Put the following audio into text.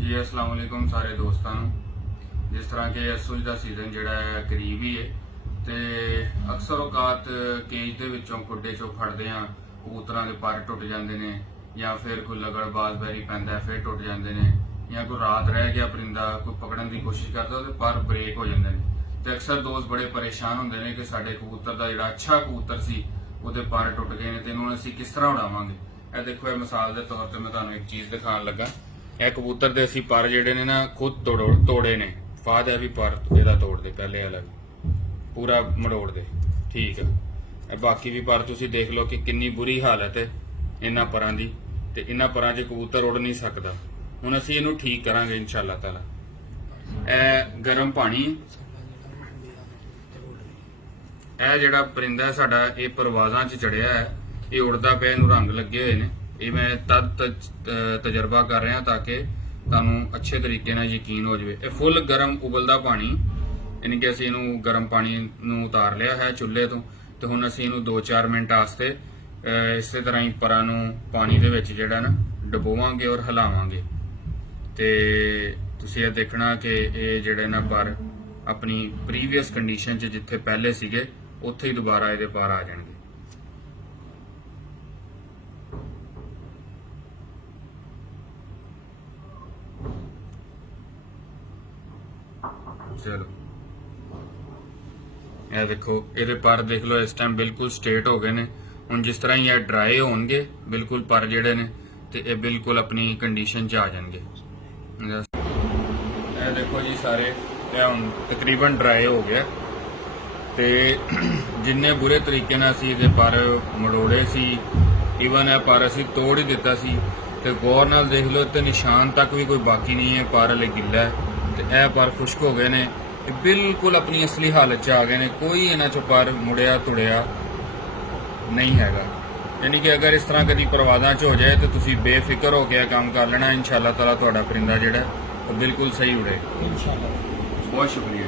जी अस्सलाम वालेकुम सारे दोस्तों ਨੂੰ। जिस तरह के सूज का सीजन ਜਿਹੜਾ ਹੈ ਕਰੀਬ ਹੀ ਹੈ ਤੇ ਅਕਸਰ ਔਕਾਤ ਕੇਜ ਦੇ ਵਿੱਚੋਂ ਖੁੱਡੇ ਚੋਂ ਫੜਦੇ ਆ ਕਬੂਤਰਾਂ ਦੇ ਪਰ ਟੁੱਟ ਜਾਂਦੇ ਨੇ ਜਾਂ ਫਿਰ ਕੋਈ ਲਗੜਬਾਜ਼ ਬੈਰੀ ਪੈਂਦਾ ਫਿਰ ਟੁੱਟ ਜਾਂਦੇ ਨੇ ਜਾਂ ਕੋਈ ਰਾਤ ਰਹਿ ਗਿਆ ਪਰਿੰਦਾ ਕੋਈ ਪਕੜਨ ਦੀ ਕੋਸ਼ਿਸ਼ ਕਰਦਾ ਉਹਦੇ ਪਰ ਬ੍ਰੇਕ ਹੋ ਜਾਂਦੇ ਨੇ ਤੇ ਅਕਸਰ ਦੋਸਤ ਬੜੇ ਪਰੇਸ਼ਾਨ ਹੁੰਦੇ ਨੇ ਕਿ ਸਾਡੇ ਕਬੂਤਰ ਦਾ ਜਿਹੜਾ ਅੱਛਾ ਕਬੂਤਰ ਸੀ ਉਹਦੇ ਪਰ ਟੁੱਟ ਗਏ ਨੇ ਤੇ ਇਹਨੂੰ ਅਸੀਂ ਕਿਸ ਤਰ੍ਹਾਂ ਉਡਾਵਾਂਗੇ। ਇਹ ਦੇਖੋ ਇਹ ਮਿਸਾਲ ਦੇ ਤੌਰ ਤੇ ਮੈਂ ਤੁਹਾਨੂੰ ਇੱਕ ਚੀਜ਼ ਦਿਖਾਉਣ ਲੱਗਾ। ਇਹ ਕਬੂਤਰ ਦੇ ਅਸੀਂ ਪਰ ਜਿਹੜੇ ਨੇ ਨਾ ਖੁਦ ਤੋੜੇ ਨੇ। ਫਾਦ ਹੈ ਵੀ ਪਰ ਇਹਦਾ ਤੋੜਦੇ ਪਹਿਲੇ ਵਾਲਾ ਵੀ ਪੂਰਾ ਮੜੋੜਦੇ ਠੀਕ ਹੈ। ਇਹ ਬਾਕੀ ਵੀ ਪਰ ਤੁਸੀਂ ਦੇਖ ਲਓ ਕਿ ਕਿੰਨੀ ਬੁਰੀ ਹਾਲਤ ਹੈ ਇਹਨਾਂ ਪਰਾਂ ਦੀ ਤੇ ਇਹਨਾਂ ਪਰਾਂ 'ਚ ਕਬੂਤਰ ਉੜ ਨਹੀਂ ਸਕਦਾ। ਹੁਣ ਅਸੀਂ ਇਹਨੂੰ ਠੀਕ ਕਰਾਂਗੇ ਇਨਸ਼ਾਅੱਲਾ ਤਾਲਾ। ਇਹ ਗਰਮ ਪਾਣੀ ਇਹ ਜਿਹੜਾ ਪਰਿੰਦਾ ਸਾਡਾ ਇਹ ਪਰਵਾਜ਼ਾਂ 'ਚ ਚੜਿਆ ਹੈ ਇਹ ਉੜਦਾ ਪਿਆ ਇਹਨੂੰ ਰੰਗ ਲੱਗੇ ਹੋਏ ਨੇ। ਇਹ ਮੈਂ ਤਦ ਤਜਰਬਾ ਕਰ ਰਿਹਾ ਤਾਂ ਕਿ ਤੁਹਾਨੂੰ ਅੱਛੇ ਤਰੀਕੇ ਨਾਲ ਯਕੀਨ ਹੋ ਜਾਵੇ। ਇਹ ਫੁੱਲ ਗਰਮ ਉਬਲਦਾ ਪਾਣੀ ਯਾਨੀ ਕਿ ਅਸੀਂ ਇਹਨੂੰ ਗਰਮ ਪਾਣੀ ਨੂੰ ਉਤਾਰ ਲਿਆ ਹੈ ਚੁੱਲ੍ਹੇ ਤੋਂ ਤੇ ਹੁਣ ਅਸੀਂ ਇਹਨੂੰ 2-4 ਮਿੰਟ ਵਾਸਤੇ ਇਸੇ ਤਰ੍ਹਾਂ ਹੀ ਪਰਾਂ ਨੂੰ ਪਾਣੀ ਦੇ ਵਿੱਚ ਜਿਹੜਾ ਨਾ ਡੁਬੋਵਾਂਗੇ ਔਰ ਹਿਲਾਵਾਂਗੇ ਤੇ ਤੁਸੀਂ ਇਹ ਦੇਖਣਾ ਕਿ ਇਹ ਜਿਹੜੇ ਨਾ ਪਰ ਆਪਣੀ ਪ੍ਰੀਵੀਅਸ ਕੰਡੀਸ਼ਨ 'ਚ ਜਿੱਥੇ ਪਹਿਲੇ ਸੀਗੇ ਉੱਥੇ ਹੀ ਦੁਬਾਰਾ ਇਹਦੇ ਪਰ ਆ ਜਾਣਗੇ। चलो ਇਹ ਦੇਖੋ ਇਹਦੇ ਪਰ ਦੇਖ ਲਓ ਇਸ ਟਾਈਮ ਬਿਲਕੁਲ ਸਟੇਟ ਹੋ ਗਏ ਨੇ। ਹੁਣ ਜਿਸ ਤਰ੍ਹਾਂ ਹੀ ਇਹ ਡਰਾਈ ਹੋਣਗੇ ਬਿਲਕੁਲ ਪਰ ਜਿਹੜੇ ਨੇ ਤੇ ਇਹ ਬਿਲਕੁਲ ਆਪਣੀ ਕੰਡੀਸ਼ਨ 'ਚ ਆ ਜਾਣਗੇ। ਇਹ ਦੇਖੋ ਜੀ ਸਾਰੇ ਇਹ ਹੁਣ ਤਕਰੀਬਨ ਡਰਾਈ ਹੋ ਗਿਆ ਤੇ ਜਿੰਨੇ ਬੁਰੇ ਤਰੀਕੇ ਨਾਲ ਅਸੀਂ ਇਹਦੇ ਪਰ ਮੜੋੜੇ ਸੀ ਈਵਨ ਇਹ ਪਰ ਅਸੀਂ ਤੋੜ ਹੀ ਦਿੱਤਾ ਸੀ ਤੇ ਗੌਰ ਨਾਲ ਦੇਖ ਲਓ ਤੇ ਨਿਸ਼ਾਨ ਤੱਕ ਵੀ ਕੋਈ ਬਾਕੀ ਨਹੀਂ ਹੈ। ਪਰ ਹਲੇ ਗਿੱਲਾ ਹੈ ਤੇ ਇਹ ਪਰ ਖੁਸ਼ਕ ਹੋ ਗਏ ਨੇ ਤੇ ਬਿਲਕੁਲ ਆਪਣੀ ਅਸਲੀ ਹਾਲਤ 'ਚ ਆ ਗਏ ਨੇ। ਕੋਈ ਇਹਨਾਂ 'ਚੋਂ ਪਰ ਮੁੜਿਆ ਤੁੜਿਆ ਨਹੀਂ ਹੈਗਾ। ਯਾਨੀ ਕਿ ਅਗਰ ਇਸ ਤਰ੍ਹਾਂ ਕਦੀ ਪਰਵਾਜ਼ਾਂ 'ਚ ਹੋ ਜਾਏ ਤਾਂ ਤੁਸੀਂ ਬੇਫਿਕਰ ਹੋ ਕੇ ਕੰਮ ਕਰ ਲੈਣਾ। ਇਨਸ਼ਾਅੱਲਾ ਤਾਲਾ ਤੁਹਾਡਾ ਪਰਿੰਦਾ ਜਿਹੜਾ ਉਹ ਬਿਲਕੁਲ ਸਹੀ ਉੜੇ। इंशाल्लाह। ਬਹੁਤ ਸ਼ੁਕਰੀਆ।